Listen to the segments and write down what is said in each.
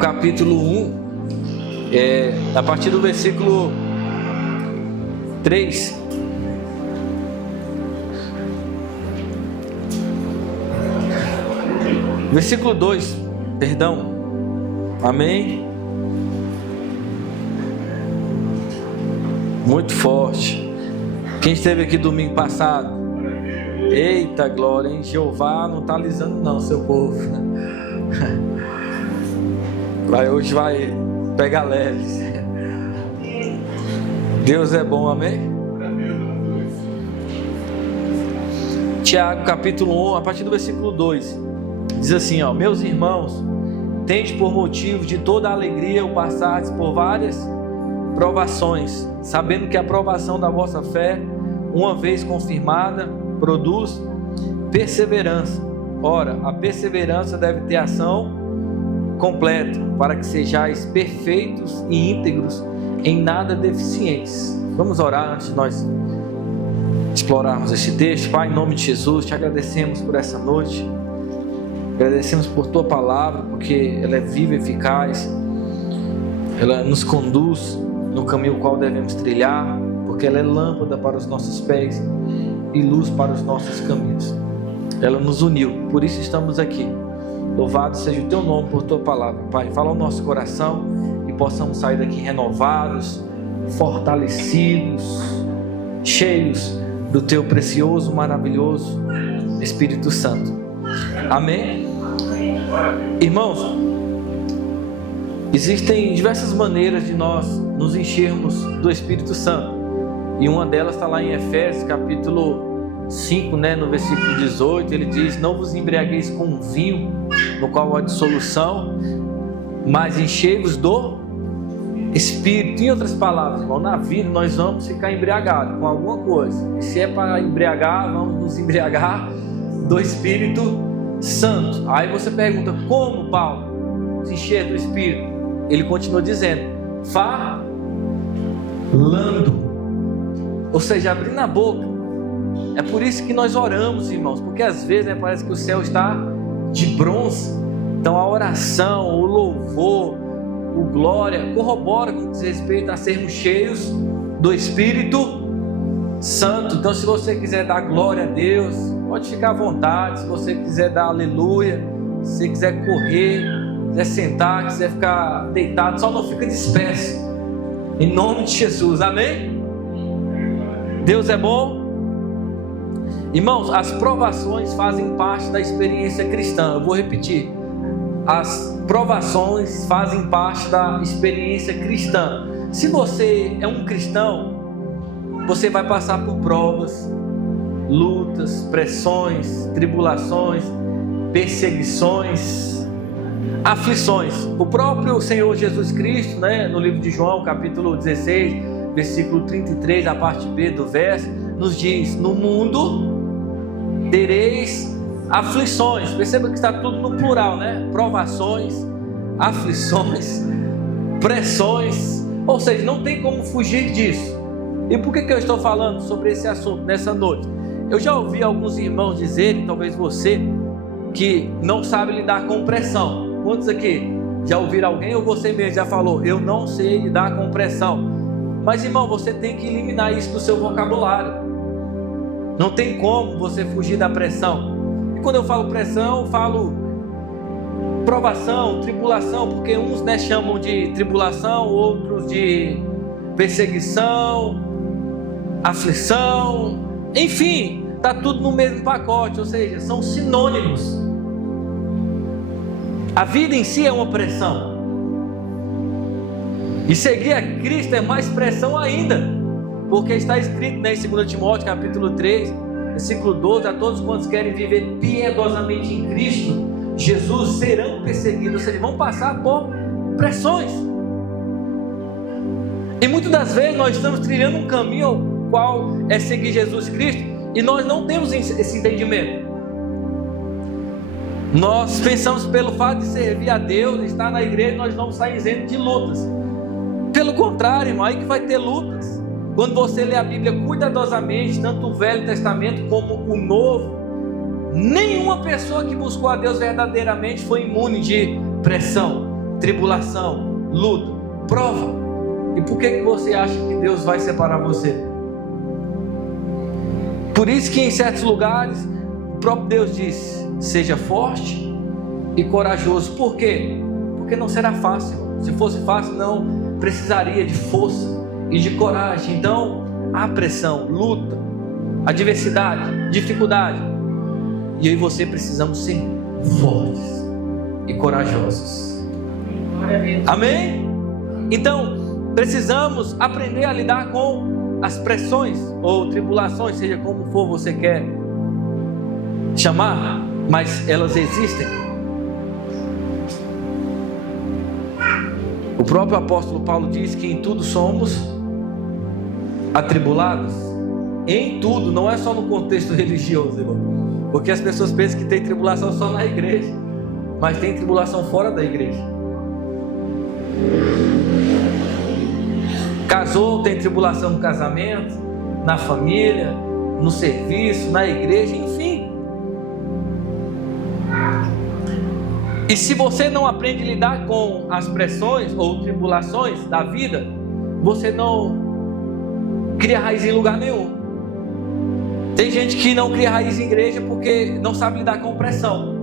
capítulo 1, a partir do versículo 3. Versículo 2, perdão. Amém? Muito forte. Quem esteve aqui domingo passado? Eita glória, hein? Jeová não está alisando não, seu povo. Hoje vai pegar leve. Deus é bom, amém? Tiago capítulo 1, a partir do versículo 2, diz assim, ó: meus irmãos, tende por motivo de toda a alegria o passardes por várias provações, sabendo que a provação da vossa fé, uma vez confirmada, produz perseverança. Ora, a perseverança deve ter ação completa, para que sejais perfeitos e íntegros, em nada deficientes. Vamos orar antes de nós explorarmos este texto. Pai, em nome de Jesus, te agradecemos por essa noite, agradecemos por tua palavra, porque ela é viva e eficaz, ela nos conduz no caminho qual devemos trilhar, porque ela é lâmpada para os nossos pés e luz para os nossos caminhos. Ela nos uniu, por isso estamos aqui. Louvado seja o teu nome por tua palavra, Pai. Fala ao nosso coração e possamos sair daqui renovados, fortalecidos, cheios do teu precioso, maravilhoso Espírito Santo. Amém? Irmãos, existem diversas maneiras de nós nos enchermos do Espírito Santo, e uma delas está lá em Efésios capítulo 5, no versículo 18, ele diz: não vos embriagueis com vinho, no qual há dissolução, mas enchei-vos do Espírito. Em outras palavras, irmão, na vida nós vamos ficar embriagados com alguma coisa, e se é para embriagar, vamos nos embriagar do Espírito Santo. Aí você pergunta: como, Paulo, se encher do Espírito? Ele continua dizendo: falando, ou seja, abrindo a boca. É por isso que nós oramos, irmãos, porque às vezes parece que o céu está de bronze. Então a oração, o louvor, o glória corrobora com diz respeito a sermos cheios do Espírito Santo. Então, se você quiser dar glória a Deus, pode ficar à vontade. Se você quiser dar aleluia, se você quiser correr, quiser sentar, quiser ficar deitado, só não fica disperso, em nome de Jesus, amém? Deus é bom. Irmãos, as provações fazem parte da experiência cristã. Eu vou repetir: as provações fazem parte da experiência cristã. Se você é um cristão, você vai passar por provas, lutas, pressões, tribulações, perseguições, aflições. O próprio Senhor Jesus Cristo, no livro de João, capítulo 16, versículo 33, a parte B do verso, nos diz: no mundo tereis aflições. Perceba que está tudo no plural, provações, aflições, pressões, ou seja, não tem como fugir disso. E por que eu estou falando sobre esse assunto nessa noite? Eu já ouvi alguns irmãos dizerem, talvez você, que não sabe lidar com pressão. Quantos aqui já ouviram alguém, ou você mesmo já falou: eu não sei lidar com pressão? Mas, irmão, você tem que eliminar isso do seu vocabulário. Não tem como você fugir da pressão. E quando eu falo pressão, eu falo provação, tribulação, porque uns chamam de tribulação, outros de perseguição, aflição, enfim, está tudo no mesmo pacote, ou seja, são sinônimos. A vida em si é uma pressão, e seguir a Cristo é mais pressão ainda, porque está escrito em 2 Timóteo capítulo 3, versículo 12: a todos quantos querem viver piedosamente em Cristo Jesus serão perseguidos, ou seja, vão passar por pressões. E muitas das vezes nós estamos trilhando um caminho ao qual é seguir Jesus Cristo, e nós não temos esse entendimento. Nós pensamos, pelo fato de servir a Deus, estar na igreja, nós vamos sair isento de lutas. Pelo contrário, irmão, aí que vai ter lutas. Quando você lê a Bíblia cuidadosamente, tanto o Velho Testamento como o Novo, nenhuma pessoa que buscou a Deus verdadeiramente foi imune de pressão. tribulação, luta, prova. E por que você acha que Deus vai separar você? Por isso que em certos lugares o próprio Deus diz: seja forte e corajoso. Por quê? Porque não será fácil. Se fosse fácil, não precisaria de força e de coragem. Então há pressão, luta, adversidade, dificuldade. E eu e você precisamos ser fortes e corajosos. Amém? Então precisamos aprender a lidar com as pressões ou tribulações, seja como for você quer chamar, mas elas existem. O próprio apóstolo Paulo diz que em tudo somos atribulados. Em tudo, não é só no contexto religioso, irmão. Porque as pessoas pensam que tem tribulação só na igreja, mas tem tribulação fora da igreja. Casou, tem tribulação no casamento, na família, no serviço, na igreja, enfim. E se você não aprende a lidar com as pressões ou tribulações da vida, você não cria raiz em lugar nenhum. Tem gente que não cria raiz em igreja porque não sabe lidar com pressão.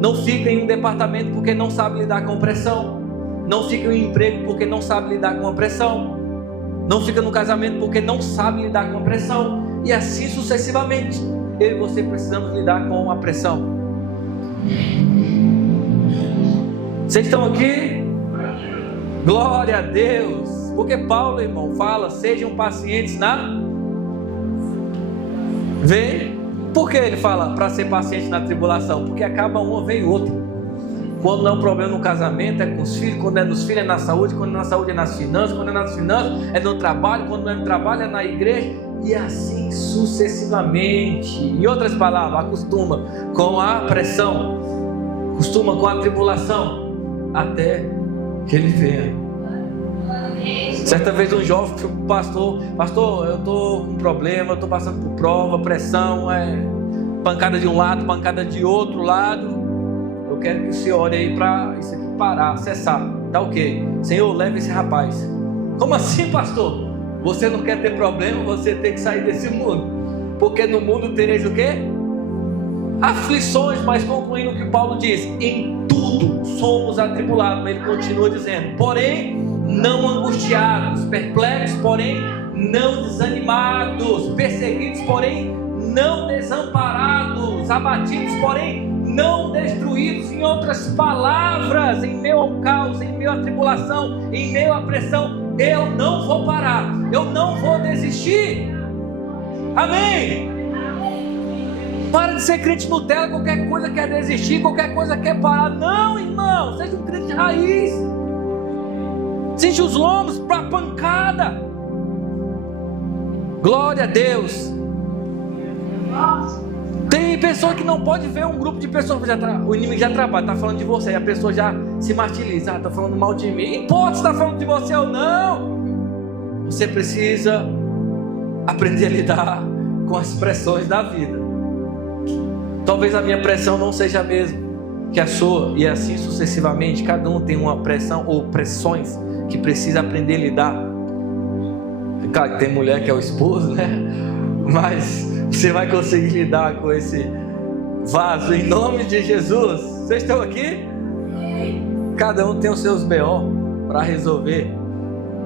Não fica em um departamento porque não sabe lidar com pressão. Não fica em um emprego porque não sabe lidar com a pressão. Não fica no casamento porque não sabe lidar com a pressão. E assim sucessivamente. Eu e você precisamos lidar com a pressão. Vocês estão aqui? Glória a Deus. Porque Paulo, irmão, fala: sejam pacientes na... Vem. Por que ele fala para ser paciente na tribulação? Porque acaba uma, vem outra. Quando não é um problema no casamento, é com os filhos. Quando é nos filhos, é na saúde. Quando é na saúde, é nas finanças. Quando é nas finanças, é no trabalho. Quando não é no trabalho, é na igreja. E assim sucessivamente. Em outras palavras, acostuma com a pressão, acostuma com a tribulação, até que ele venha. Certa vez um jovem foi pro pastor, eu estou com problema, eu estou passando por prova, pressão, pancada de um lado, pancada de outro lado. Eu quero que o senhor ore aí para isso aqui parar, cessar. Tá ok? Senhor, leve esse rapaz. Como assim, pastor? Você não quer ter problema, você tem que sair desse mundo. Porque no mundo tereis o quê? Aflições. Mas concluindo o que Paulo diz: em tudo somos atribulados. Mas ele continua dizendo: porém não angustiados, perplexos, porém não desanimados, perseguidos, porém não desamparados, abatidos, porém não destruídos. Em outras palavras, em meio ao caos, em meio à tribulação, em meio à pressão, eu não vou parar, eu não vou desistir. Amém? Para de ser crente Nutella, qualquer coisa quer desistir, qualquer coisa quer parar. Não, irmão, seja um crente de raiz. Cinge os lombos para a pancada. Glória a Deus. Tem pessoa que não pode ver um grupo de pessoas. O inimigo já trabalha, está falando de você. E a pessoa já se martiriza. Está falando mal de mim. Não importa se está falando de você ou não. Você precisa aprender a lidar com as pressões da vida. Talvez a minha pressão não seja a mesma que a sua. E assim sucessivamente. Cada um tem uma pressão ou pressões que precisa aprender a lidar. Claro que tem mulher que é o esposo, né? Mas você vai conseguir lidar com esse vaso em nome de Jesus. Vocês estão aqui? Cada um tem os seus BO para resolver,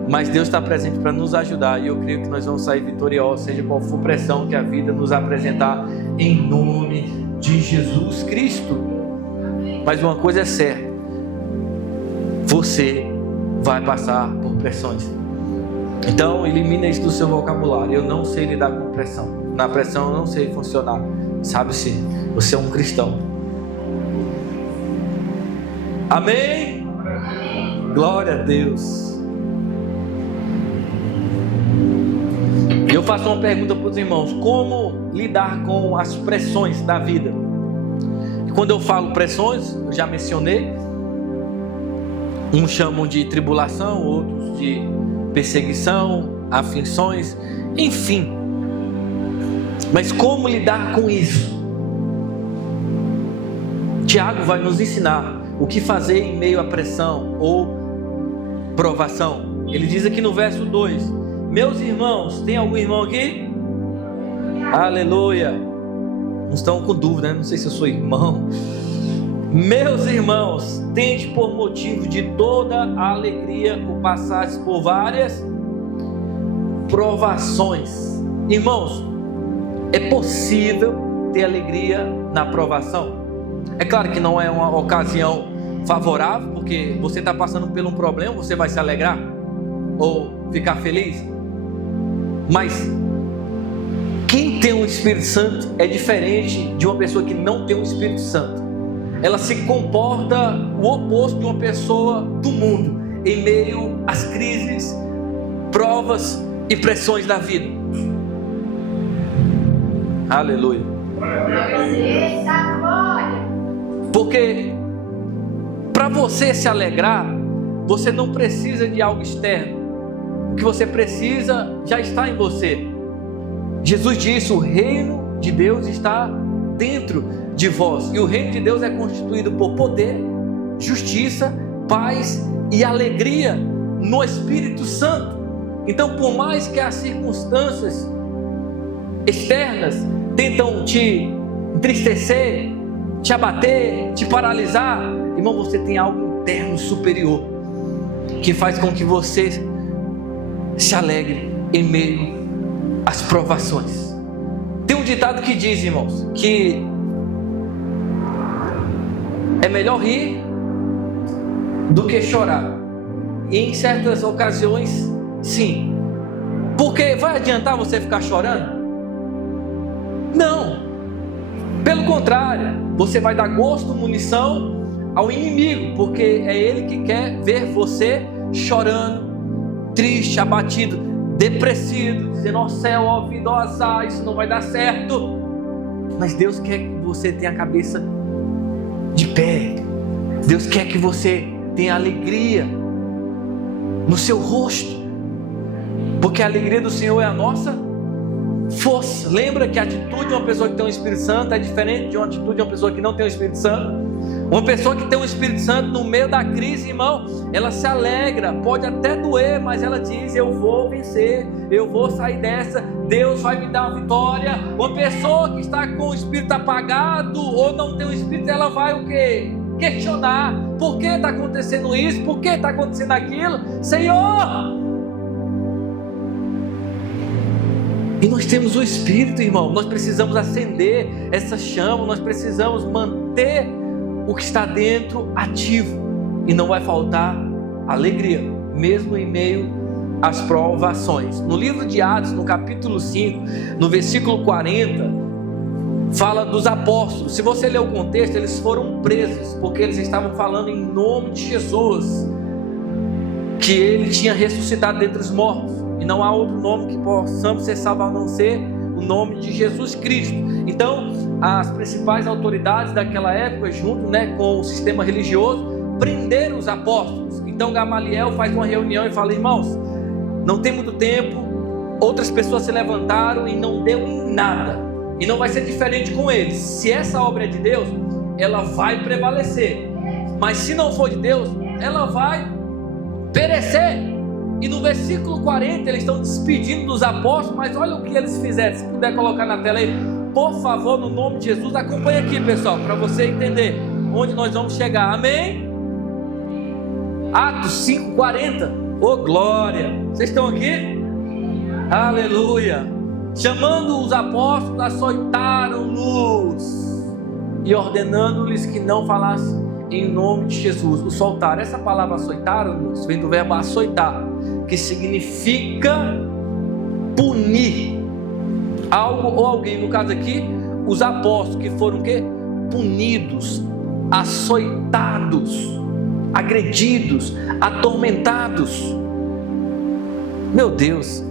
mas Deus está presente para nos ajudar. E eu creio que nós vamos sair vitoriosos, seja qual for a pressão que a vida nos apresentar, em nome de Jesus Cristo. Mas uma coisa é certa: você vai passar por pressões. Então elimina isso do seu vocabulário. Eu não sei lidar com pressão. Na pressão eu não sei funcionar. Sabe sim, você é um cristão. Amém? Glória a Deus. E eu faço uma pergunta para os irmãos: como lidar com as pressões da vida? E quando eu falo pressões, eu já mencionei, uns chamam de tribulação, outros de perseguição, aflições, enfim. Mas como lidar com isso? Tiago vai nos ensinar o que fazer em meio à pressão ou provação. Ele diz aqui no verso 2: meus irmãos, tem algum irmão aqui? Aleluia. Não estão com dúvida, né? Não sei se eu sou irmão. Meus irmãos, tende por motivo de toda a alegria o passardes por várias provações. Irmãos, é possível ter alegria na provação. É claro que não é uma ocasião favorável, porque você está passando por um problema, você vai se alegrar ou ficar feliz. Mas quem tem um Espírito Santo é diferente de uma pessoa que não tem um Espírito Santo. Ela se comporta o oposto de uma pessoa do mundo, em meio às crises, provas e pressões da vida. Aleluia. Porque para você se alegrar, você não precisa de algo externo. O que você precisa já está em você. Jesus disse: o reino de Deus está dentro de vós. E o reino de Deus é constituído por poder, justiça, paz e alegria no Espírito Santo. Então, por mais que as circunstâncias externas tentam te entristecer, te abater, te paralisar, irmão, você tem algo interno superior que faz com que você se alegre em meio às provações. Tem um ditado que diz, irmãos, que é melhor rir do que chorar. E em certas ocasiões, sim. Porque vai adiantar você ficar chorando? Não. Pelo contrário, você vai dar gosto, munição ao inimigo, porque é ele que quer ver você chorando, triste, abatido, depressivo, dizendo: ó céu, ó vida, ó azar, isso não vai dar certo. Mas Deus quer que você tenha a cabeça de pé. Deus quer que você tenha alegria no seu rosto, porque a alegria do Senhor é a nossa força. Lembra que a atitude de uma pessoa que tem o Espírito Santo é diferente de uma atitude de uma pessoa que não tem o Espírito Santo. Uma pessoa que tem o Espírito Santo, no meio da crise, irmão, ela se alegra, pode até doer, mas ela diz: eu vou vencer, eu vou sair dessa, Deus vai me dar uma vitória. Uma pessoa que está com o Espírito apagado ou não tem o Espírito, ela vai o quê? Questionar: por que está acontecendo isso? Por que está acontecendo aquilo? Senhor! E nós temos o Espírito, irmão. Nós precisamos acender essa chama, nós precisamos manter o que está dentro ativo, e não vai faltar alegria, mesmo em meio às provações. No livro de Atos, no capítulo 5, no versículo 40, fala dos apóstolos. Se você ler o contexto, eles foram presos, porque eles estavam falando em nome de Jesus, que ele tinha ressuscitado dentre os mortos, e não há outro nome que possamos ser salvos a não ser o nome de Jesus Cristo. Então, as principais autoridades daquela época, junto com o sistema religioso, prenderam os apóstolos. Então Gamaliel faz uma reunião e fala: irmãos, não tem muito tempo, outras pessoas se levantaram e não deu em nada, e não vai ser diferente com eles. Se essa obra é de Deus, ela vai prevalecer, mas se não for de Deus, ela vai perecer. E no versículo 40 eles estão despedindo dos apóstolos, mas olha o que eles fizeram. Se puder colocar na tela aí, por favor, no nome de Jesus. Acompanha aqui, pessoal, para você entender onde nós vamos chegar. Amém? Atos 5:40. Oh glória, vocês estão aqui? Aleluia. Chamando os apóstolos, açoitaram-nos e ordenando-lhes que não falassem em nome de Jesus. O soltar, essa palavra açoitaram-nos vem do verbo açoitar, que significa punir algo ou alguém. No caso aqui, os apóstolos, que foram o quê? Punidos, açoitados, agredidos, atormentados. Meu Deus,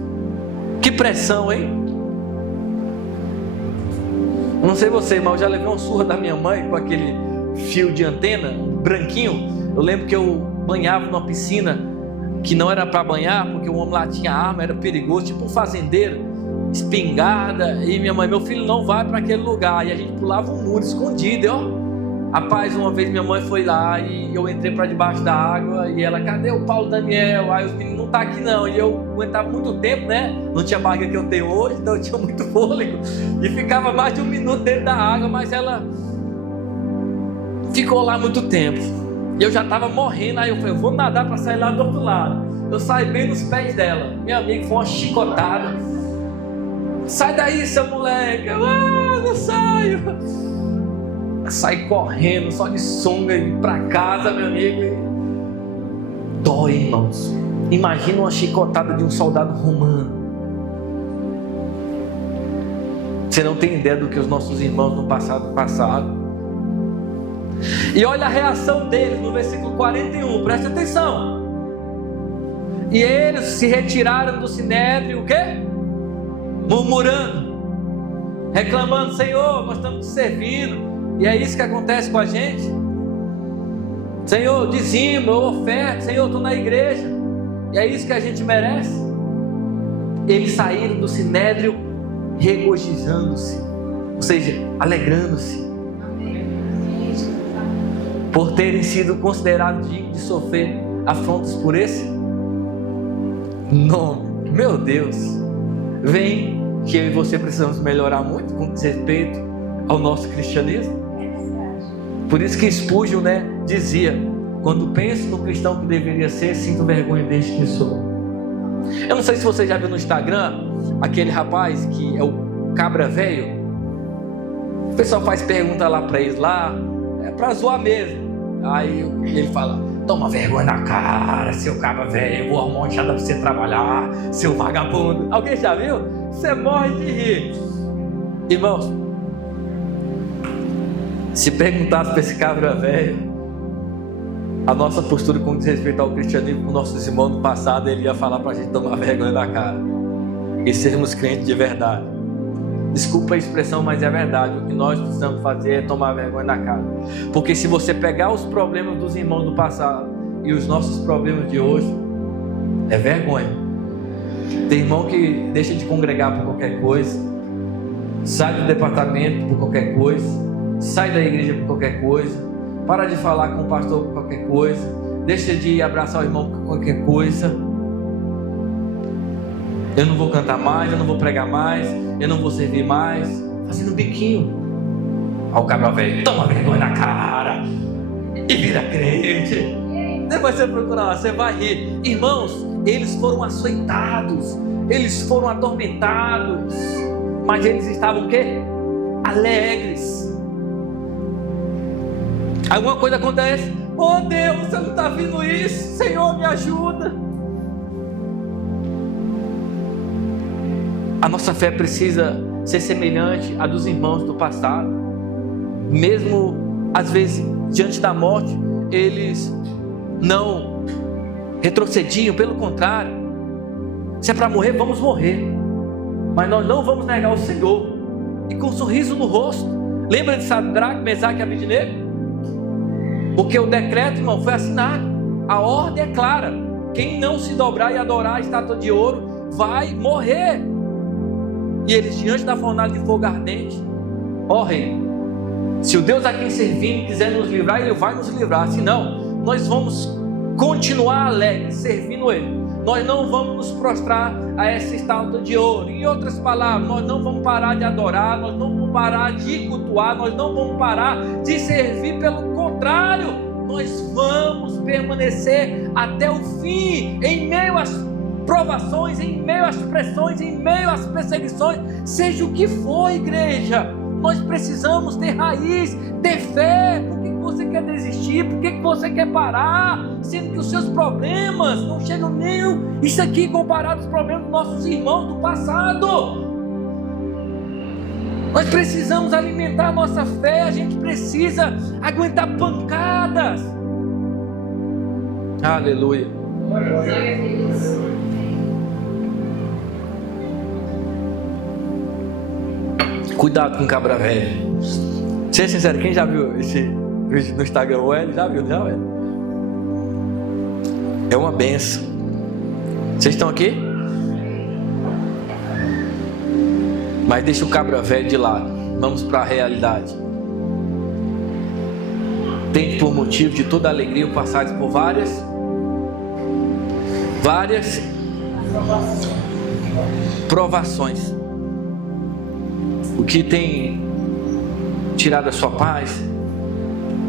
que pressão, hein? Não sei você, mas eu já levei uma surra da minha mãe com aquele fio de antena branquinho. Eu lembro que eu banhava numa piscina que não era para banhar, porque o homem lá tinha arma, era perigoso, tipo um fazendeiro, espingarda. E minha mãe: meu filho, não vai para aquele lugar. E a gente pulava um muro escondido, ó. Rapaz, uma vez minha mãe foi lá e eu entrei para debaixo da água e ela, cadê o Paulo Daniel? Aí os meninos, não tá aqui não. E eu aguentava muito tempo, né? Não tinha barriga que eu tenho hoje, então eu tinha muito fôlego. E ficava mais de 1 minuto dentro da água, mas ela ficou lá muito tempo. E eu já estava morrendo, aí eu falei, eu vou nadar para sair lá do outro lado. Eu saí bem nos pés dela. Meu amigo, foi uma chicotada. Sai daí, seu moleque. Eu, não saio. Saí correndo, só de sunga, ir para casa, meu amigo. E dói, irmãos. Imagina uma chicotada de um soldado romano. Você não tem ideia do que os nossos irmãos no passado passaram. E olha a reação deles no versículo 41, preste atenção. E eles se retiraram do sinédrio, o quê? Murmurando, reclamando, Senhor, nós estamos te servindo. E é isso que acontece com a gente. Senhor, dizimo, eu oferto, Senhor, eu estou na igreja. E é isso que a gente merece. Eles saíram do sinédrio regozijando-se, ou seja, alegrando-se, por terem sido considerados dignos de sofrer afrontas por esse nome. Meu Deus, vem que eu e você precisamos melhorar muito com respeito ao nosso cristianismo. Por isso que Spurgeon, dizia, quando penso no cristão que deveria ser, sinto vergonha desde que sou. Eu não sei se você já viu no Instagram aquele rapaz que é o cabra velho. O pessoal faz pergunta lá para eles lá, é para zoar mesmo. Aí ele fala, toma vergonha na cara, seu cabra velho, vou arrumar uma enxada para você trabalhar, seu vagabundo. Alguém já viu? Você morre de rir. Irmãos, se perguntasse para esse cabra velho a nossa postura com respeito ao cristianismo com nossos irmãos do passado, ele ia falar para a gente tomar vergonha na cara e sermos crentes de verdade. Desculpa a expressão, mas é verdade. O que nós precisamos fazer é tomar vergonha na cara. Porque se você pegar os problemas dos irmãos do passado e os nossos problemas de hoje, é vergonha. Tem irmão que deixa de congregar por qualquer coisa, sai do departamento por qualquer coisa, sai da igreja por qualquer coisa, para de falar com o pastor por qualquer coisa, deixa de abraçar o irmão por qualquer coisa. Eu não vou cantar mais, eu não vou pregar mais, eu não vou servir mais, fazendo biquinho. Ao cabra velho, toma vergonha na cara e vira crente. Depois você procura lá, você vai rir. Irmãos, eles foram açoitados, eles foram atormentados, mas eles estavam o quê? Alegres. Alguma coisa acontece, oh Deus, você não está vendo isso? Senhor, me ajuda. A nossa fé precisa ser semelhante à dos irmãos do passado. Mesmo, às vezes, diante da morte, eles não retrocediam, pelo contrário. Se é para morrer, vamos morrer. Mas nós não vamos negar o Senhor. E com um sorriso no rosto. Lembra de Sadraque, Mesaque e Abednego? Porque o decreto, irmão, foi assinado. A ordem é clara. Quem não se dobrar e adorar a estátua de ouro vai morrer. E eles, diante da fornalha de fogo ardente, ó rei, se o Deus a quem servimos quiser nos livrar, Ele vai nos livrar. Se não, nós vamos continuar alegres, servindo Ele. Nós não vamos nos prostrar a essa estátua de ouro. Em outras palavras, nós não vamos parar de adorar, nós não vamos parar de cultuar, nós não vamos parar de servir. Pelo contrário, nós vamos permanecer até o fim, em meio às provações, em meio às pressões, em meio às perseguições, seja o que for, igreja. Nós precisamos ter raiz, ter fé. Por que você quer desistir? Por que você quer parar? Sendo que os seus problemas não chegam nem isso aqui comparado aos problemas dos nossos irmãos do passado. Nós precisamos alimentar a nossa fé. A gente precisa aguentar pancadas. Aleluia. Cuidado com cabra velho. Ser sincero, quem já viu esse vídeo no Instagram? O Hélio já viu? Já, Hélio? É uma benção. Vocês estão aqui? Mas deixa o cabra velho de lado. Vamos para a realidade. Tende por motivo de toda alegria o passardes por várias provações. O que tem tirado a sua paz,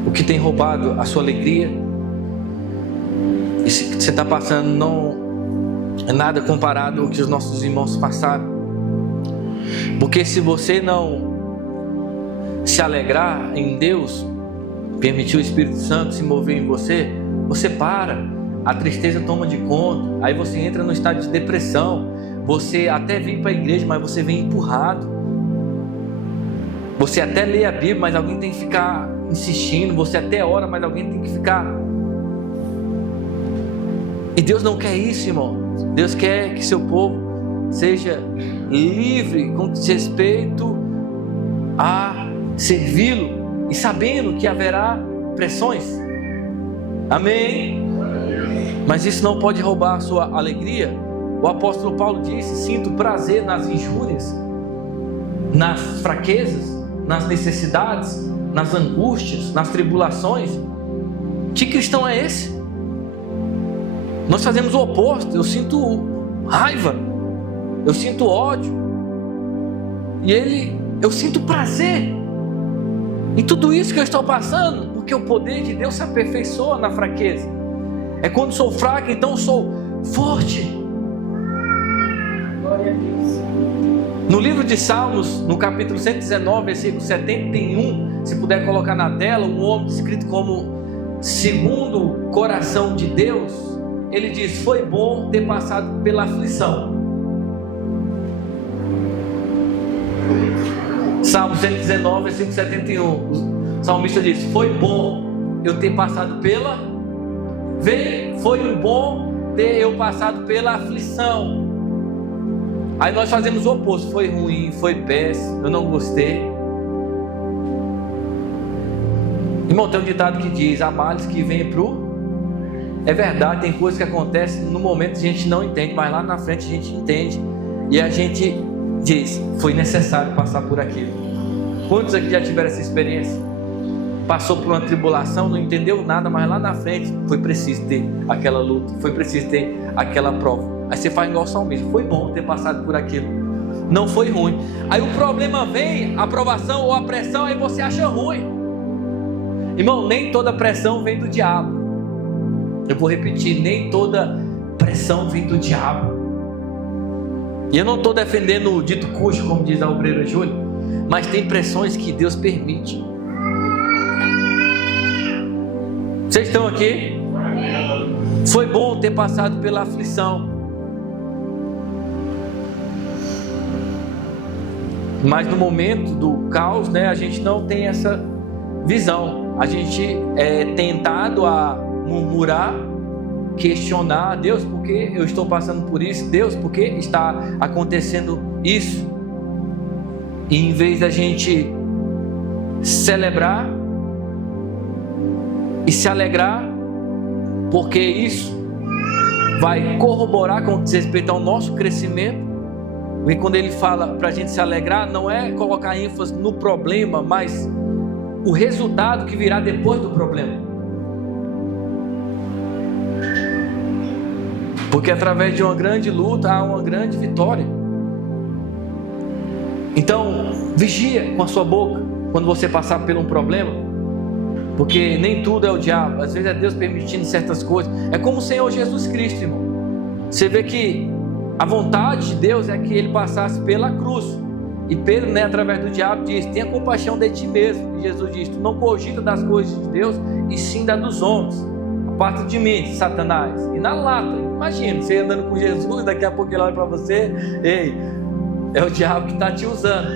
o que tem roubado a sua alegria, e se você está passando não é nada comparado ao que os nossos irmãos passaram. Porque se você não se alegrar em Deus, permitir o Espírito Santo se mover em você, você para, a tristeza toma de conta, aí você entra no estado de depressão, você até vem para a igreja, mas você vem empurrado, você até lê a Bíblia, mas alguém tem que ficar insistindo, você até ora, mas alguém tem que ficar. E Deus não quer isso, irmão. Deus quer que seu povo seja livre com respeito a servi-lo e sabendo que haverá pressões. Amém? Mas isso não pode roubar a sua alegria. O apóstolo Paulo disse: sinto prazer nas injúrias, nas fraquezas, nas necessidades, nas angústias, nas tribulações. Que cristão é esse? Nós fazemos o oposto. Eu sinto raiva, eu sinto ódio, e eu sinto prazer em tudo isso que eu estou passando, porque o poder de Deus se aperfeiçoa na fraqueza. É quando sou fraco, então sou forte. Glória a Deus. No livro de Salmos, no capítulo 119, versículo 71, se puder colocar na tela, um homem descrito como segundo o coração de Deus, ele diz: foi bom ter passado pela aflição. Salmo 119, versículo 71, o salmista diz: foi bom eu ter passado pela... Foi bom ter eu passado pela aflição. Aí nós fazemos o oposto: foi ruim, foi péssimo, eu não gostei. Irmão, tem um ditado que diz: há males que vêm pro... É verdade, tem coisas que acontecem no momento a gente não entende, mas lá na frente a gente entende, e a gente diz: foi necessário passar por aquilo. Quantos aqui já tiveram essa experiência? Passou por uma tribulação, não entendeu nada, mas lá na frente foi preciso ter aquela luta, foi preciso ter aquela prova. Aí você faz igual o salmista: foi bom ter passado por aquilo, não foi ruim. Aí o problema vem, a provação ou a pressão, aí você acha ruim. Irmão, nem toda pressão vem do diabo. Eu vou repetir: nem toda pressão vem do diabo. E eu não estou defendendo o dito cujo, como diz a obreira Júlia, mas tem pressões que Deus permite. Vocês estão aqui? Foi bom ter passado pela aflição, mas no momento do caos, a gente não tem essa visão. A gente é tentado a murmurar, questionar: Deus, por que eu estou passando por isso? Deus, por que está acontecendo isso? E em vez da gente celebrar e se alegrar, porque isso vai corroborar com respeito ao nosso crescimento. E quando ele fala para a gente se alegrar, não é colocar ênfase no problema, mas o resultado que virá depois do problema. Porque através de uma grande luta há uma grande vitória. Então, vigia com a sua boca quando você passar por um problema, porque nem tudo é o diabo, às vezes é Deus permitindo certas coisas. É como o Senhor Jesus Cristo, irmão. Você vê que a vontade de Deus é que ele passasse pela cruz. E Pedro, através do diabo, diz: tenha compaixão de ti mesmo. E Jesus diz: tu não cogita das coisas de Deus, e sim das dos homens. Aparta de mim, Satanás. E na lata, imagina, você andando com Jesus, daqui a pouco ele olha para você: ei, é o diabo que está te usando.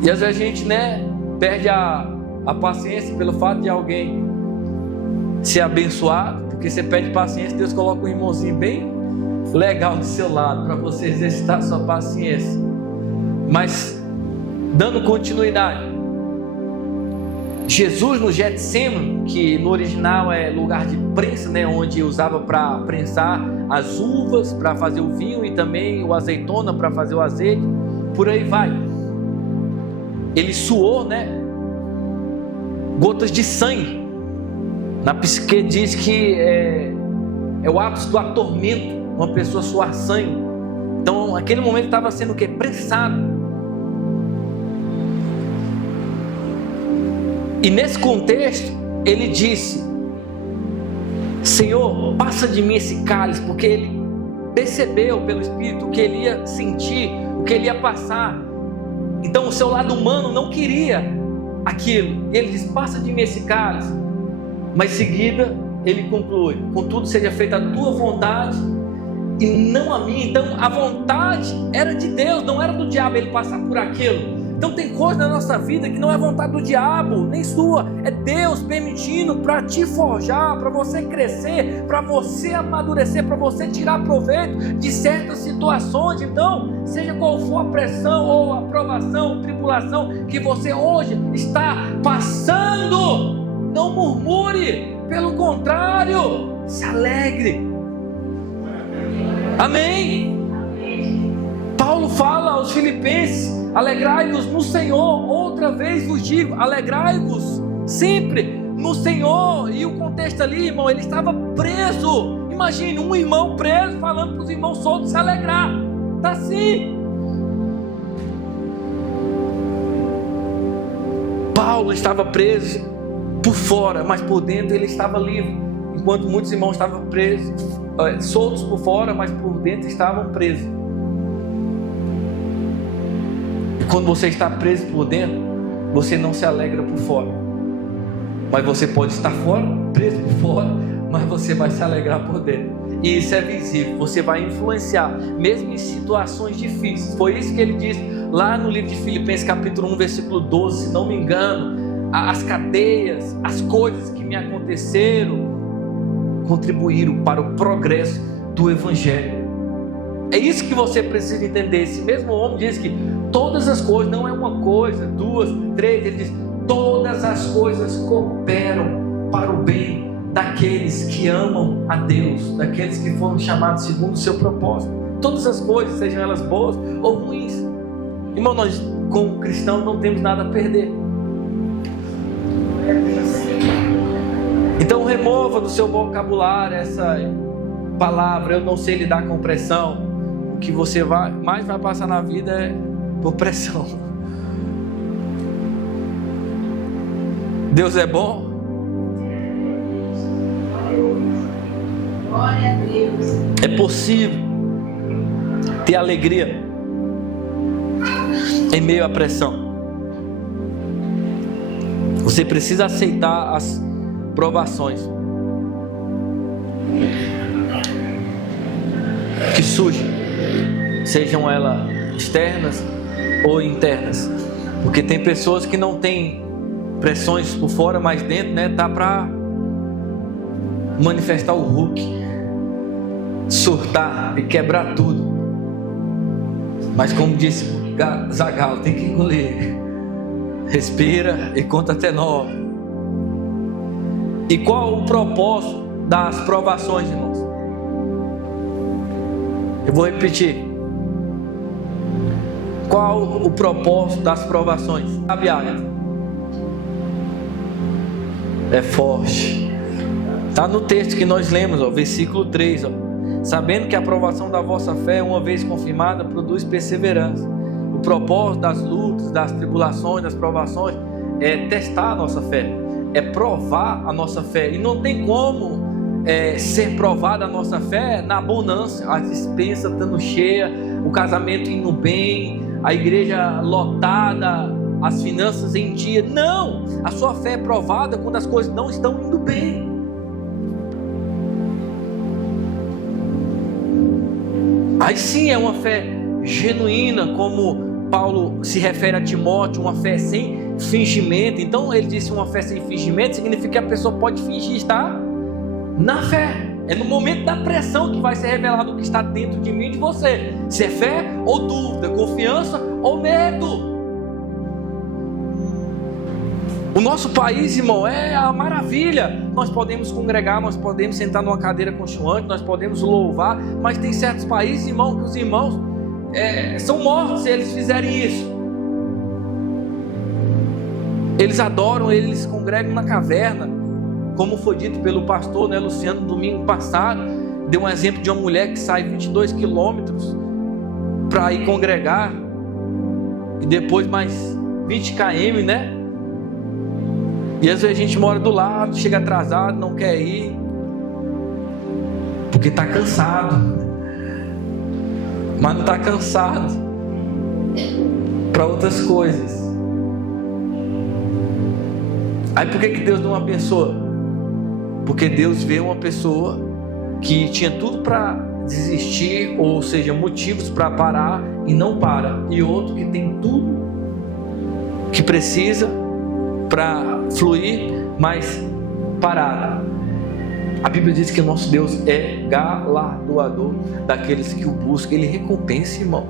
E às vezes a gente, perde a paciência pelo fato de alguém ser abençoado, porque você pede paciência, Deus coloca um irmãozinho bem legal do seu lado para você exercitar a sua paciência. Mas dando continuidade, Jesus no Getsemane, que no original é lugar de prensa, onde usava para prensar as uvas para fazer o vinho, e também o azeitona para fazer o azeite, por aí vai. Ele suou, gotas de sangue. Na psique diz que é o ápice do atormento, uma pessoa suar sangue. Então, naquele momento estava sendo o quê? Prensado. E nesse contexto, ele disse: Senhor, passa de mim esse cálice, porque ele percebeu pelo Espírito o que ele ia sentir, o que ele ia passar. Então o seu lado humano não queria aquilo. E ele diz: passa de mim esse cálice. Mas em seguida ele conclui: contudo seja feita a tua vontade e não a minha. Então a vontade era de Deus, não era do diabo ele passar por aquilo. Então tem coisa na nossa vida que não é vontade do diabo, nem sua, é Deus permitindo para te forjar, para você crescer, para você amadurecer, para você tirar proveito de certas situações. Então, seja qual for a pressão ou a provação, tribulação que você hoje está passando, não murmure, pelo contrário, se alegre. Amém? Paulo fala aos Filipenses: alegrai-vos no Senhor. Outra vez vos digo, alegrai-vos sempre no Senhor. E o contexto ali, irmão, ele estava preso. Imagine um irmão preso falando para os irmãos soltos se alegrar. Está assim. Paulo estava preso por fora, mas por dentro ele estava livre. Enquanto muitos irmãos estavam presos, soltos por fora, mas por dentro estavam presos. Quando você está preso por dentro, você não se alegra por fora. Mas você pode estar fora, preso por fora, mas você vai se alegrar por dentro. E isso é visível, você vai influenciar, mesmo em situações difíceis. Foi isso que ele diz lá no livro de Filipenses capítulo 1, versículo 12, se não me engano. As cadeias, as coisas que me aconteceram, contribuíram para o progresso do Evangelho. É isso que você precisa entender. Esse mesmo homem diz que todas as coisas, não é uma coisa, duas, três, ele diz: todas as coisas cooperam para o bem daqueles que amam a Deus, daqueles que foram chamados segundo o seu propósito. Todas as coisas, sejam elas boas ou ruins. Irmão, nós como cristãos não temos nada a perder. Então remova do seu vocabulário essa palavra: eu não sei lidar com pressão. O que você mais vai passar na vida é por pressão. Deus é bom. Glória a Deus. É possível ter alegria em meio à pressão. Você precisa aceitar as provações que surgem, sejam elas externas ou internas, porque tem pessoas que não têm pressões por fora, mas dentro, né, tá para manifestar o Hulk, surtar e quebrar tudo. Mas como disse Zagallo, tem que engolir, respira e conta até 9. E qual o propósito das provações, irmãos? Eu vou repetir. Qual o propósito das provações? Sabe, Agatha? É forte. Está no texto que nós lemos, versículo 3. Sabendo que a aprovação da vossa fé, uma vez confirmada, produz perseverança. O propósito das lutas, das tribulações, das provações é testar a nossa fé, é provar a nossa fé. E não tem como ser provada a nossa fé na bonança, a despensa estando cheia, o casamento indo bem, a igreja lotada, as finanças em dia. Não, a sua fé é provada quando as coisas não estão indo bem. Aí sim é uma fé genuína, como Paulo se refere a Timóteo, uma fé sem fingimento. Então ele disse: uma fé sem fingimento significa que a pessoa pode fingir estar na fé. É no momento da pressão que vai ser revelado o que está dentro de mim e de você, se é fé ou dúvida, confiança ou medo. O nosso país, irmão, é a maravilha. Nós podemos congregar, nós podemos sentar numa cadeira aconchegante, nós podemos louvar, mas tem certos países, irmão, que os irmãos são mortos se eles fizerem isso. Eles adoram, eles se congregam na caverna, como foi dito pelo pastor, né, Luciano, no domingo passado. Deu um exemplo de uma mulher que sai 22 quilômetros para ir congregar, e depois mais 20 km, né? E às vezes a gente mora do lado, chega atrasado, não quer ir, porque está cansado, mas não está cansado para outras coisas. Aí por que Deus não abençoa? Porque Deus vê uma pessoa que tinha tudo para desistir, ou seja, motivos para parar e não para, e outro que tem tudo que precisa para fluir, mas parado. A Bíblia diz que o nosso Deus é galardoador daqueles que o buscam. Ele recompensa, irmão.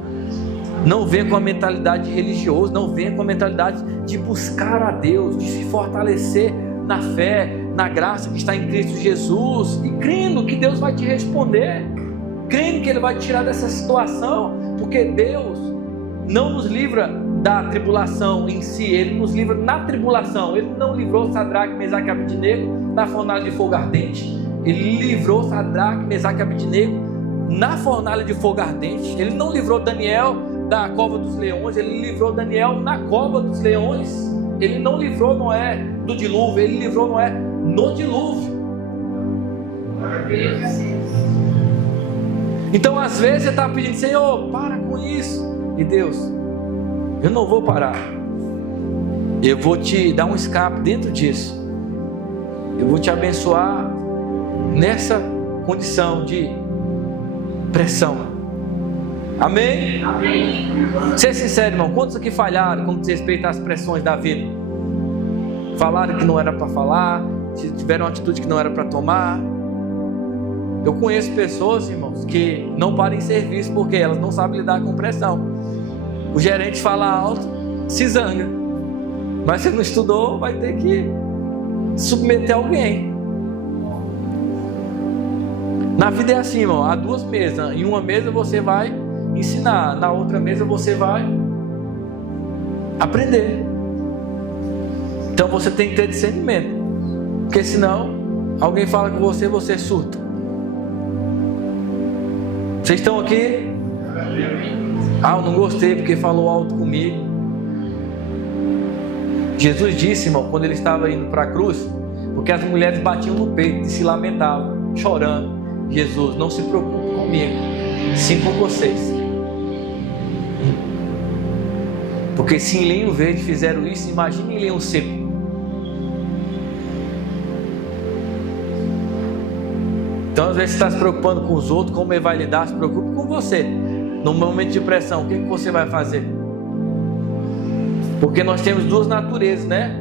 Não venha com a mentalidade religiosa, não venha com a mentalidade de buscar a Deus, de se fortalecer na fé, na graça que está em Cristo Jesus, e crendo que Deus vai te responder, crendo que Ele vai te tirar dessa situação, porque Deus não nos livra da tribulação em si, Ele nos livra na tribulação. Ele não livrou Sadraque, Mesaque e Abednego na fornalha de fogo ardente, Ele livrou Sadraque, Mesaque e Abednego na fornalha de fogo ardente. Ele não livrou Daniel da cova dos leões, Ele livrou Daniel na cova dos leões. Ele não livrou Noé do dilúvio, Ele livrou Noé no dilúvio. Então às vezes você está pedindo: Senhor, para com isso. E Deus: eu não vou parar, eu vou te dar um escape dentro disso, eu vou te abençoar nessa condição de pressão. Amém? Amém. Ser sincero, irmão, quantos aqui falharam com respeito às pressões da vida? Falaram que não era para falar, tiveram uma atitude que não era para tomar. Eu conheço pessoas, irmãos, que não param em serviço porque elas não sabem lidar com pressão. O gerente fala alto, se zanga, mas se não estudou, vai ter que submeter alguém. Na vida é assim, irmão, há duas mesas. Em uma mesa você vai ensinar, na outra mesa você vai aprender. Então você tem que ter discernimento, porque senão alguém fala com você, você surta. Vocês estão aqui? Ah, eu não gostei porque falou alto comigo. Jesus disse, irmão, quando Ele estava indo para a cruz, porque as mulheres batiam no peito e se lamentavam, chorando: Jesus, não se preocupe comigo, sim com vocês. Porque se em lenho verde fizeram isso, imagine em lenho seco. Então às vezes você está se preocupando com os outros, como Ele vai lidar, se preocupe com você. No momento de pressão, o que você vai fazer? Porque nós temos duas naturezas, né?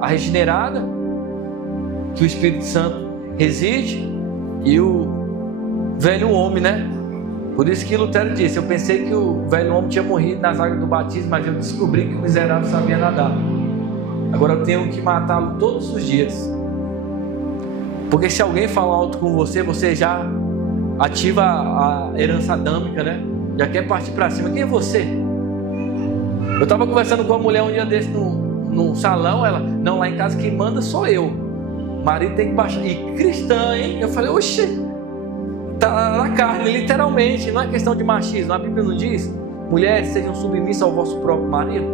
A regenerada, que o Espírito Santo reside, e o velho homem, né? Por isso que Lutero disse: eu pensei que o velho homem tinha morrido nas águas do batismo, mas eu descobri que o miserável sabia nadar. Agora eu tenho que matá-lo todos os dias. Porque se alguém fala alto com você, você já ativa a herança adâmica, né? Já quer partir para cima. Quem é você? Eu estava conversando com uma mulher um dia desse no salão. Ela: não, lá em casa quem manda sou eu. O marido tem que baixar. E cristã, hein? Eu falei: oxe, tá na carne, literalmente. Não é questão de machismo. A Bíblia não diz: mulheres, sejam submissas ao vosso próprio marido.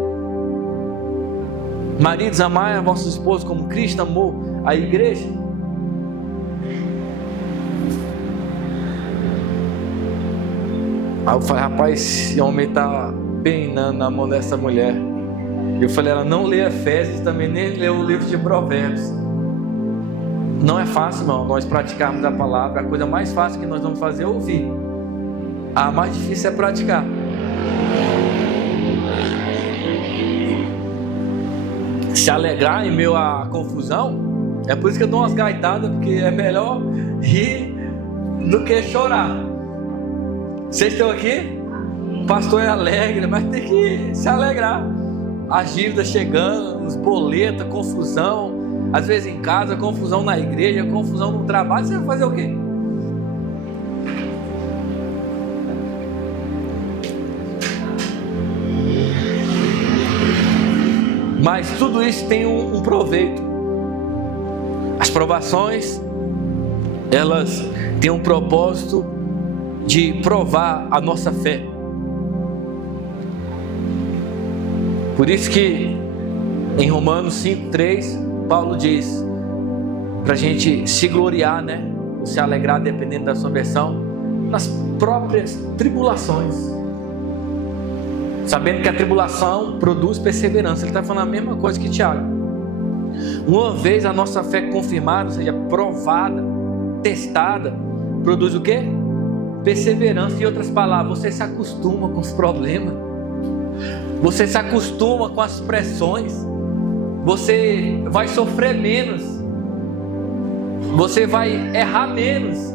Maridos, amai a vossos esposos como Cristo amou a igreja. Aí eu falei: rapaz, esse homem está penando na mão dessa mulher. Eu falei: ela não lê Efésios, também nem lê o livro de Provérbios. Não é fácil, irmão, nós praticarmos a palavra. A coisa mais fácil que nós vamos fazer é ouvir. A mais difícil é praticar. Se alegrar em meio à confusão, é por isso que eu dou umas gaitadas, porque é melhor rir do que chorar. Vocês estão aqui? O pastor é alegre, mas tem que se alegrar. As dívidas chegando, os boletos, confusão. Às vezes em casa, confusão na igreja, confusão no trabalho. Você vai fazer o quê? Mas tudo isso tem um proveito. As provações, elas têm um propósito de provar a nossa fé. Por isso que em Romanos 5:3, Paulo diz para a gente se gloriar, né? Ou se alegrar, dependendo da sua versão, nas próprias tribulações, sabendo que a tribulação produz perseverança. Ele está falando a mesma coisa que Tiago. Uma vez a nossa fé confirmada, ou seja, provada, testada, produz o quê? Perseverança. Em outras palavras, você se acostuma com os problemas, você se acostuma com as pressões, você vai sofrer menos, você vai errar menos,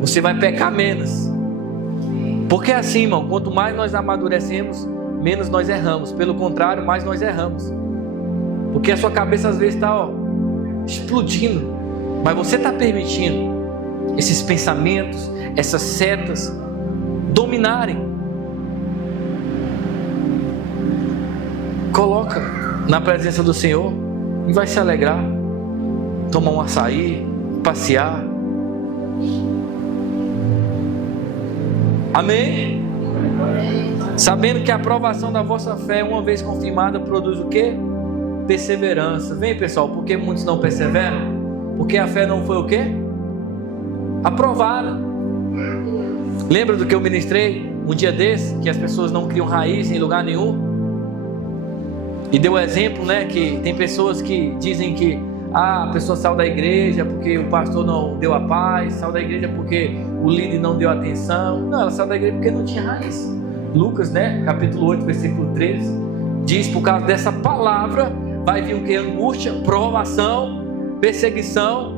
você vai pecar menos. Porque é assim, irmão, quanto mais nós amadurecemos, menos nós erramos. Pelo contrário, mais nós erramos. Porque a sua cabeça às vezes está explodindo, mas você está permitindo esses pensamentos, essas setas dominarem. Coloca na presença do Senhor e vai se alegrar, tomar um açaí, passear. Amém? Sabendo que a aprovação da vossa fé, uma vez confirmada, produz o quê? Perseverança. Vem, pessoal, porque muitos não perseveram? Porque a fé não foi o quê? Aprovada. Lembra do que eu ministrei um dia desse? Que as pessoas não criam raiz em lugar nenhum? E deu o exemplo, né? Que tem pessoas que dizem que a pessoa saiu da igreja porque o pastor não deu a paz, saiu da igreja porque o líder não deu atenção. Não, ela saiu da igreja porque não tinha raiz. Lucas, né? Capítulo 8, versículo 13, diz: por causa dessa palavra vai vir o que? Angústia, provação, perseguição.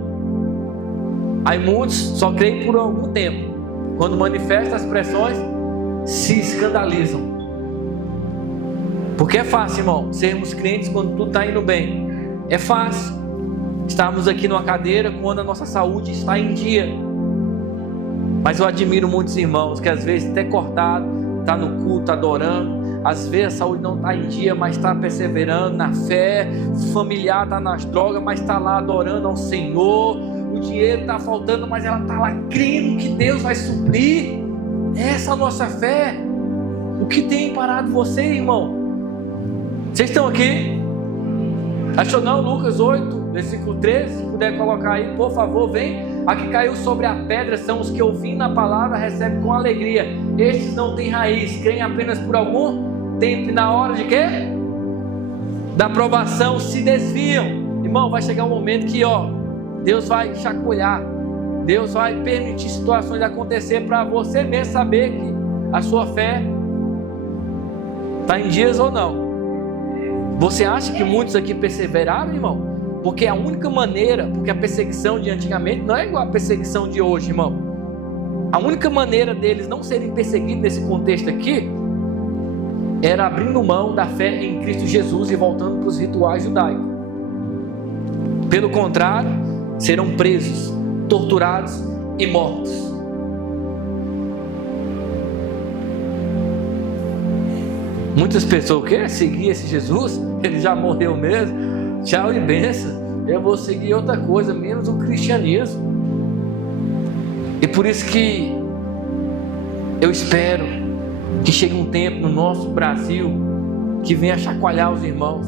Aí muitos só creem por algum tempo. Quando manifestam as pressões, se escandalizam. Porque é fácil, irmão, sermos crentes quando tudo está indo bem. É fácil estarmos aqui numa cadeira quando a nossa saúde está em dia. Mas eu admiro muitos irmãos que às vezes até cortado, está no culto adorando, às vezes a saúde não está em dia, mas está perseverando na fé, familiar está nas drogas, mas está lá adorando ao Senhor. O dinheiro está faltando, mas ela está lá crendo que Deus vai suprir. Essa é a nossa fé. O que tem parado você, irmão? Vocês estão aqui? Achou não? Lucas 8, versículo 13, se puder colocar aí, por favor, vem. A que caiu sobre a pedra são os que, ouvindo a palavra, recebem com alegria. Estes não têm raiz, creem apenas por algum tempo, e na hora de quê? Da aprovação se desviam. Irmão, vai chegar um momento que Deus vai chacoalhar, Deus vai permitir situações acontecer para você mesmo saber que a sua fé está em dias ou não. Você acha que muitos aqui perseveraram, irmão? Porque a única maneira, porque a perseguição de antigamente não é igual a perseguição de hoje, irmão. A única maneira deles não serem perseguidos nesse contexto aqui era abrindo mão da fé em Cristo Jesus e voltando para os rituais judaicos. Pelo contrário, serão presos, torturados e mortos. Muitas pessoas querem seguir esse Jesus, ele já morreu mesmo, tchau e benção, eu vou seguir outra coisa, menos o cristianismo. E por isso que eu espero que chegue um tempo no nosso Brasil que venha chacoalhar os irmãos.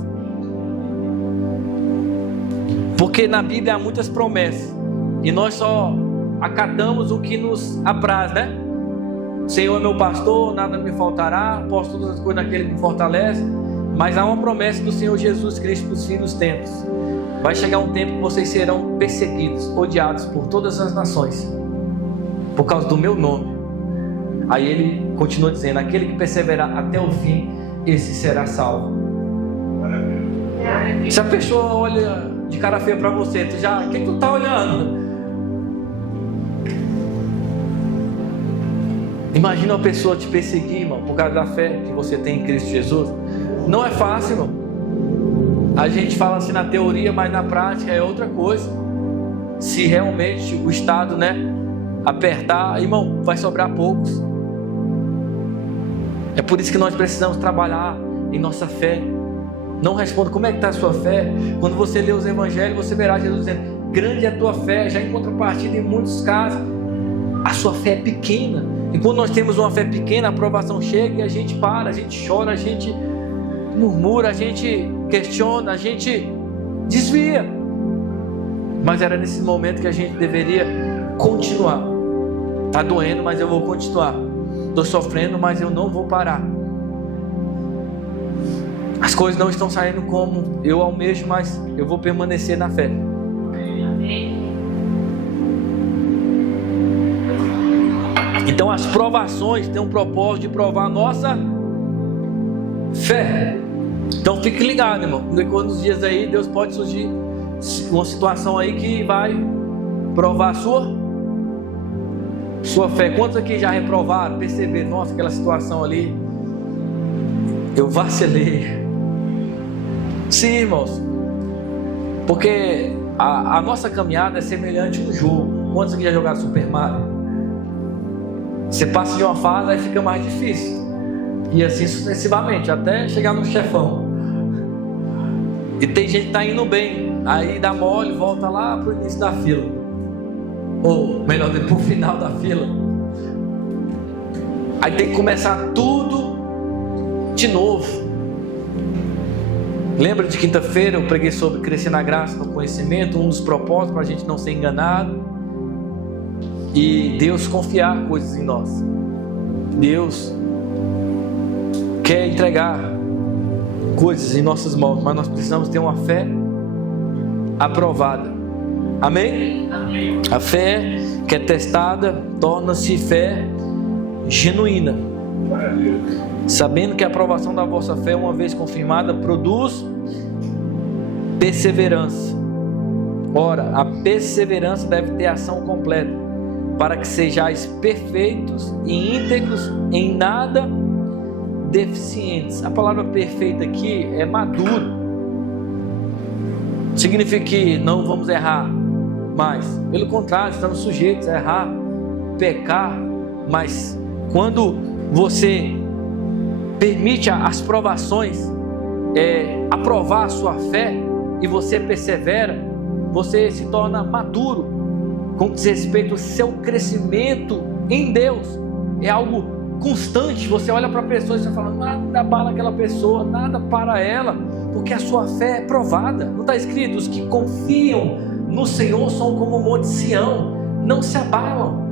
Porque na Bíblia há muitas promessas e nós só acatamos o que nos apraz, né? O Senhor é meu pastor, nada me faltará, posso todas as coisas naquele que me fortalece. Mas há uma promessa do Senhor Jesus Cristo nos fins dos tempos. Vai chegar um tempo que vocês serão perseguidos, odiados por todas as nações, por causa do meu nome. Aí ele continua dizendo: aquele que perseverar até o fim, esse será salvo. Se a pessoa olha de cara feia para você, o que tu está olhando? Imagina uma pessoa te perseguir, irmão, por causa da fé que você tem em Cristo Jesus. Não é fácil, irmão. A gente fala assim na teoria, mas na prática é outra coisa. Se realmente o Estado, apertar, irmão, vai sobrar poucos. É por isso que nós precisamos trabalhar em nossa fé. Não responda. Como é que está a sua fé? Quando você lê os evangelhos, você verá Jesus dizendo: grande é a tua fé. Já em contrapartida, em muitos casos, a sua fé é pequena. E quando nós temos uma fé pequena, a aprovação chega e a gente para, a gente chora, a gente murmura, a gente questiona, a gente desvia. Mas era nesse momento que a gente deveria continuar. Está doendo, mas eu vou continuar. Estou sofrendo, mas eu não vou parar. As coisas não estão saindo como eu almejo, mas eu vou permanecer na fé. Então as provações têm um propósito de provar a nossa fé. Então fique ligado, irmão. Depois dos dias aí, Deus pode surgir uma situação aí que vai provar a sua fé. Quantos aqui já reprovaram, perceberam, nossa, aquela situação ali, eu vacilei? Sim, irmãos, porque a nossa caminhada é semelhante a um jogo. Quantos aqui já jogaram Super Mario? Você passa de uma fase, aí fica mais difícil, e assim sucessivamente, até chegar no chefão. E tem gente que está indo bem, aí dá mole, volta lá para o início da fila, ou melhor, para o final da fila. Aí tem que começar tudo de novo. Lembra de quinta-feira eu preguei sobre crescer na graça, no conhecimento, um dos propósitos para a gente não ser enganado e Deus confiar coisas em nós. Deus quer entregar coisas em nossas mãos, mas nós precisamos ter uma fé aprovada. Amém? Amém. A fé que é testada torna-se fé genuína, sabendo que a aprovação da vossa fé, uma vez confirmada, produz perseverança. Ora, a perseverança deve ter ação completa, para que sejais perfeitos e íntegros, em nada deficientes. A palavra perfeita aqui é maduro. Significa que não vamos errar mais. Pelo contrário, estamos sujeitos a errar, pecar. Mas quando você permite as provações aprovar a sua fé e você persevera, você se torna maduro com respeito ao seu crescimento em Deus. É algo constante. Você olha para a pessoa e você fala: nada abala aquela pessoa, nada para ela, porque a sua fé é provada. Não está escrito: os que confiam no Senhor são como o monte Sião, não se abalam.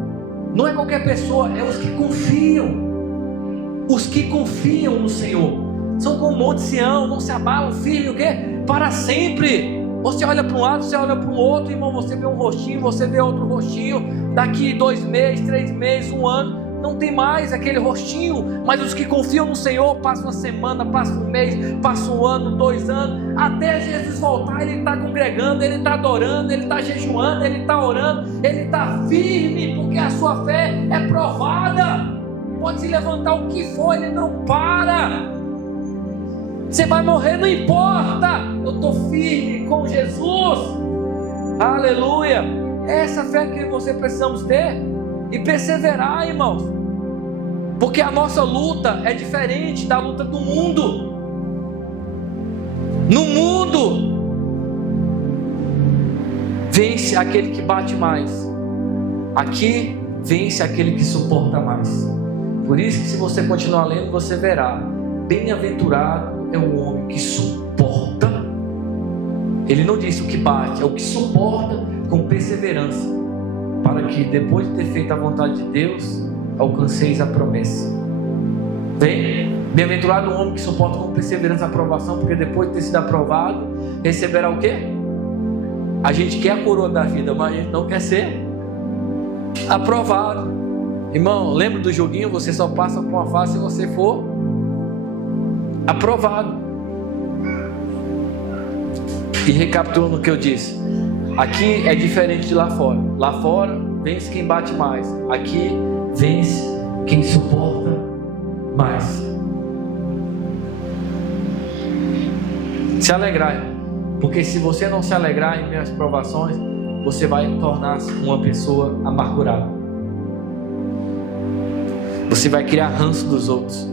Não é qualquer pessoa, é os que confiam. Os que confiam no Senhor são como o monte Sião, não se abalam, firme o quê? Para sempre. Você olha para um lado, você olha para o outro, irmão, você vê um rostinho, você vê outro rostinho, daqui 2 meses, 3 meses, 1 ano, não tem mais aquele rostinho. Mas os que confiam no Senhor, passam uma semana, passam um mês, passam 1 ano, 2 anos, até Jesus voltar. Ele está congregando, ele está adorando, ele está jejuando, ele está orando, ele está firme, porque a sua fé é provada. Pode se levantar o que for, ele não para. Você vai morrer, não importa, eu estou firme com Jesus. Aleluia. Essa fé que você precisamos ter e perseverar, irmãos, porque a nossa luta é diferente da luta do mundo. No mundo vence aquele que bate mais, aqui vence aquele que suporta mais. Por isso que, se você continuar lendo, você verá: bem-aventurado é o homem que suporta. Ele não disse o que bate, é o que suporta com perseverança, para que depois de ter feito a vontade de Deus, alcanceis a promessa. Bem-aventurado o homem que suporta com perseverança a aprovação, porque depois de ter sido aprovado, receberá o quê? A gente quer a coroa da vida, mas a gente não quer ser aprovado. Irmão, lembra do joguinho? Você só passa por uma fase se você for aprovado. E recapitulando o que eu disse, aqui é diferente de lá fora. Lá fora vence quem bate mais, aqui vence quem suporta mais. Se alegrar, porque se você não se alegrar em meio às provações, você vai tornar-se uma pessoa amargurada. Você vai criar ranço dos outros.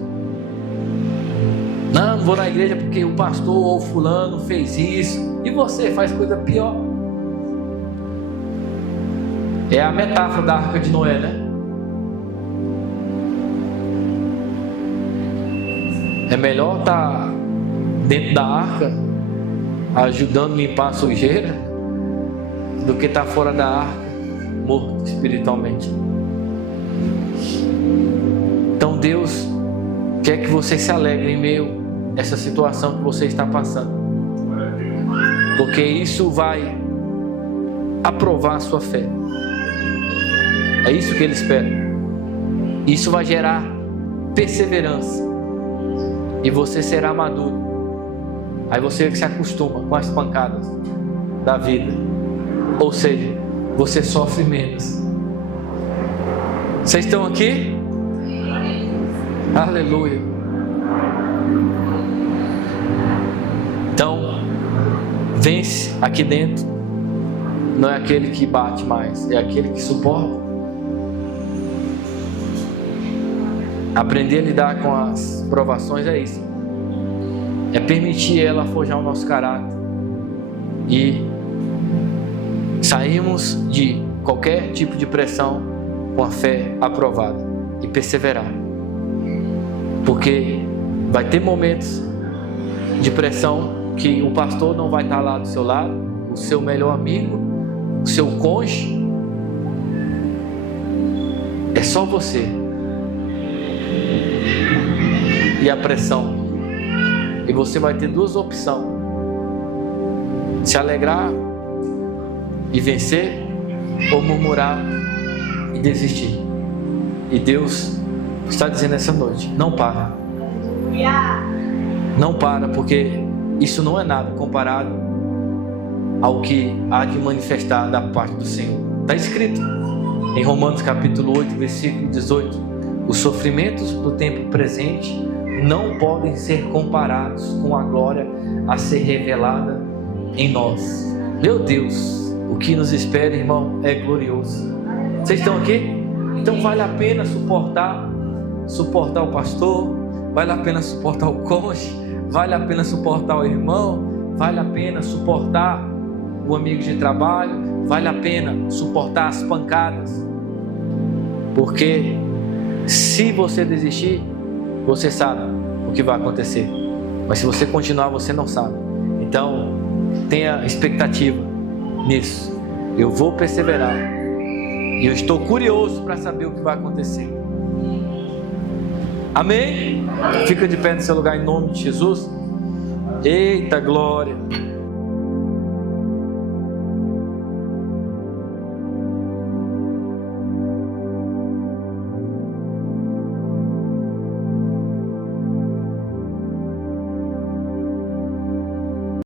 Não vou na igreja porque o pastor ou o fulano fez isso. E você faz coisa pior. É a metáfora da arca de Noé, né? É melhor estar dentro da arca ajudando a limpar a sujeira do que estar fora da arca morto espiritualmente. Então Deus quer que você se alegre em meio a essa situação que você está passando, porque isso vai aprovar a sua fé. É isso que Ele espera. Isso vai gerar perseverança e você será maduro. Aí você se acostuma com as pancadas da vida, ou seja, você sofre menos. Vocês estão aqui? Aleluia. Então, vence aqui dentro. Não é aquele que bate mais, é aquele que suporta. Aprender a lidar com as provações é isso. É permitir ela forjar o nosso caráter e sairmos de qualquer tipo de pressão com a fé aprovada e perseverar. Porque vai ter momentos de pressão que o pastor não vai estar lá do seu lado, o seu melhor amigo, o seu cônjuge. É só você e a pressão. E você vai ter duas opções: se alegrar e vencer, ou murmurar e desistir. E Deus está dizendo essa noite: não para. Não para, porque isso não é nada comparado ao que há de manifestar da parte do Senhor. Está escrito em Romanos capítulo 8, versículo 18: os sofrimentos do tempo presente não podem ser comparados com a glória a ser revelada em nós. Meu Deus, o que nos espera, irmão, é glorioso. Vocês estão aqui? Então vale a pena suportar o pastor, vale a pena suportar o cônjuge, vale a pena suportar o irmão, vale a pena suportar o amigo de trabalho, vale a pena suportar as pancadas, porque se você desistir, você sabe o que vai acontecer, mas se você continuar, você não sabe. Então tenha expectativa nisso. Eu vou perseverar e eu estou curioso para saber o que vai acontecer. Amém? Fica de pé no seu lugar em nome de Jesus. Eita glória.